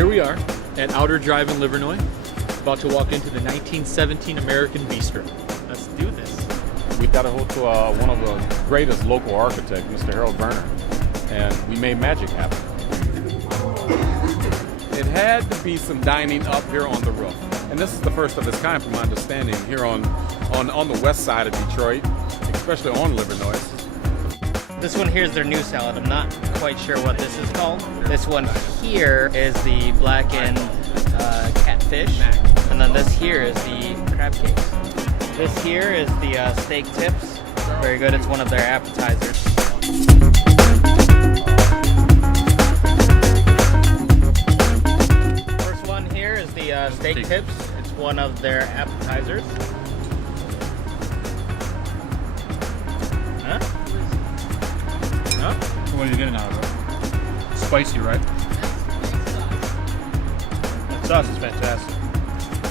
Here we are at Outer Drive in Livernois, about to walk into the 1917 American Bistro. Let's do this. We got a hold to one of the greatest local architects, Mr. Harold Werner, and we made magic happen. It had to be some dining up here on the roof, and this is the first of its kind, from my understanding, here on the west side of Detroit, especially on Livernois. This one here is their new salad. I'm not quite sure what this is called. This one here is the blackened catfish, and then this here is the crab cakes. This here is the steak tips. Very good. It's one of their appetizers. First one here is the steak tips. It's one of their appetizers. Huh? Huh? What are you getting out of it? Spicy, right? That sauce is fantastic.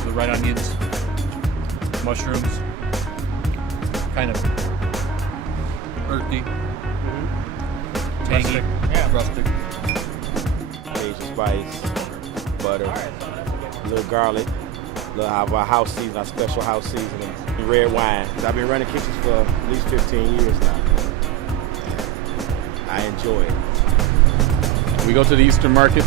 The red onions, mushrooms, kind of earthy, tangy, rustic. Asian spice, butter, a little garlic, a little of our house season, our special house seasoning, red wine. I've been running kitchens for at least 15 years now. I enjoy it. We go to the Eastern Market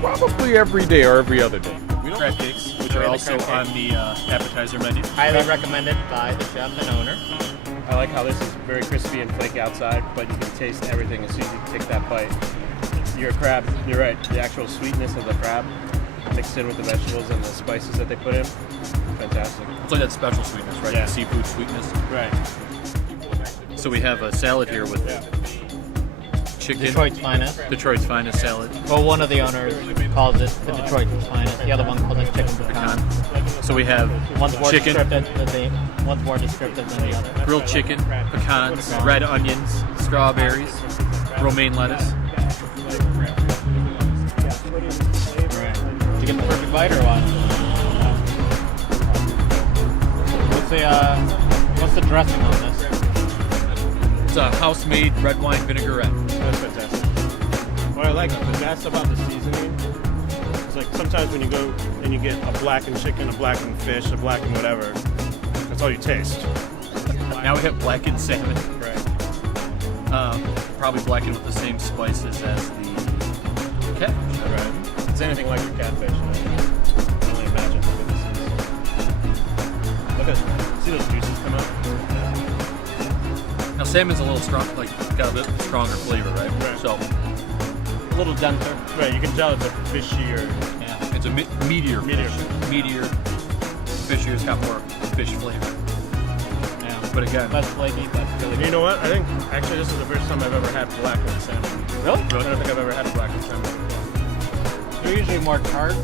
probably every day or every other day. Crab cakes, which are also on the appetizer menu. Highly recommended by the chef and owner. I like how this is very crispy and flaky outside, but you can taste everything as soon as you take that bite. Your crab, you're right, the actual sweetness of the crab mixed in with the vegetables and the spices that they put in, fantastic. It's like that special sweetness, right? Yeah. The seafood sweetness. Right. So we have a salad here with chicken. Detroit's finest. Detroit's finest salad. Well, one of the owners calls it the Detroit's finest. The other one calls it chicken pecan. So we have One's more chicken, one's more descriptive than the other. grilled chicken, pecans, red onions, strawberries, romaine lettuce. Right. Did you get the perfect bite or what? What's the dressing on this? It's a house-made red wine vinaigrette. That's fantastic. What I like the best about the seasoning is like sometimes when you go and you get a blackened chicken, a blackened fish, a blackened whatever, that's all you taste. Now we have blackened salmon. Right. Probably blackened with the same spices as the catfish. Right. If it's anything like your catfish, I can only imagine what this is. Look at, see those juices come out? Now salmon's a little strong, like got a bit stronger flavor, right? Right. So A little denser. Right, you can tell it's a fishier. Yeah. it's a meatier fish. Meatier, fishier, it's got more fish flavor. Yeah. But again, Less flaky, but really You good. know what? I think actually this is the first time I've ever had blackened salmon. Really? I don't think I've ever had a blackened salmon before. They're usually more tart,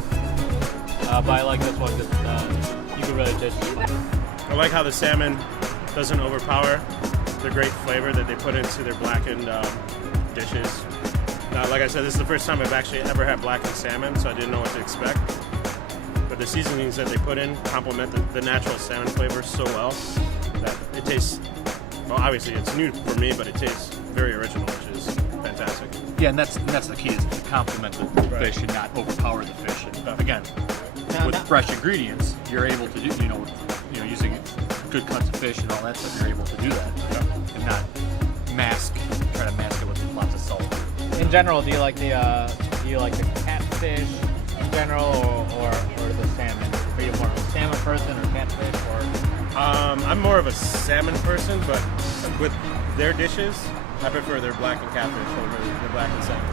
but I like this one because you can really taste the spice. I like how the salmon doesn't overpower the great flavor that they put into their blackened dishes. Now, like I said, this is the first time I've actually ever had blackened salmon, so I didn't know what to expect. But the seasonings that they put in complement the natural salmon flavor so well that it tastes, well, obviously it's new for me, but it tastes very original, which is fantastic. yeah, and that's the key, is to complement the Right. fish and not overpower the fish. And again, Now- with now- fresh ingredients, you're able to do, using good cuts of fish and all that stuff, you're able to do that and not try to mask it with lots of salt. In general, do you like the catfish in general, or the salmon? Are you more of a salmon person or catfish, or? I'm more of a salmon person, but with their dishes, I prefer their blackened catfish over the blackened salmon.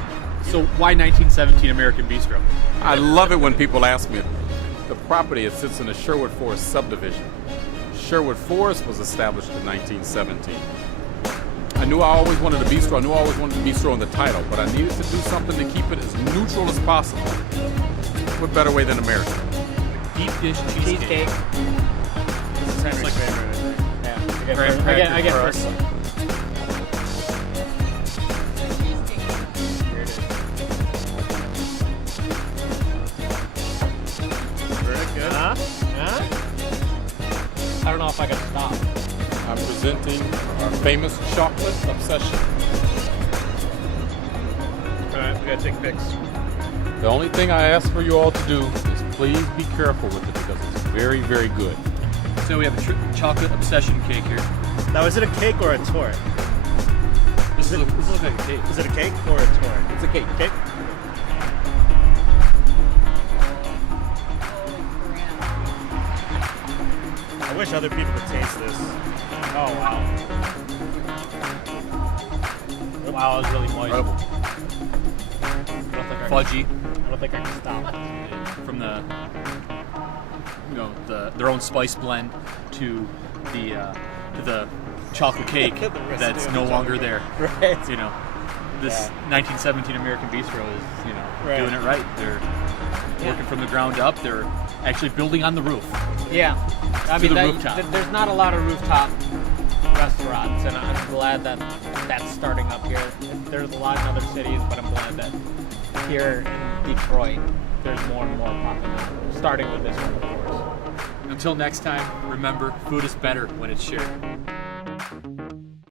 So why 1917 American Bistro? I love it when people ask me. The property, it sits in the Sherwood Forest subdivision. Sherwood Forest was established in 1917. I knew I always wanted a bistro. I knew I always wanted a bistro in the title, but I needed to do something to keep it as neutral as possible. What better way than American? Deep dish cheesecake. This is Henry's favorite, I think. Yeah, I get for us. first. Very good. Huh? I don't know if I can stop. I'm presenting our famous chocolate obsession. All right, we gotta take pics. The only thing I ask for you all to do is please be careful with it because it's very, very good. So we have a chocolate obsession cake here. Now, is it a cake or a tort? This looks like a cake. Is it a cake or a tort? It's a cake. Cake? I wish other people could taste this. Oh wow. Wow, it was really moist. Incredible. I don't think I Fudgy can, I don't think I can stop. from their own spice blend to the chocolate cake The recipe that's of no the longer chocolate there. Right. You know, this 1917 American Bistro is Right. doing it right. They're working from the ground up. They're actually building on the roof. Yeah. I To mean, the rooftop. there's not a lot of rooftop restaurants, and I'm glad that that's starting up here. There's a lot in other cities, but I'm glad that here in Detroit, there's more and more popping up, starting with this one, of course. Until next time, remember, food is better when it's shared.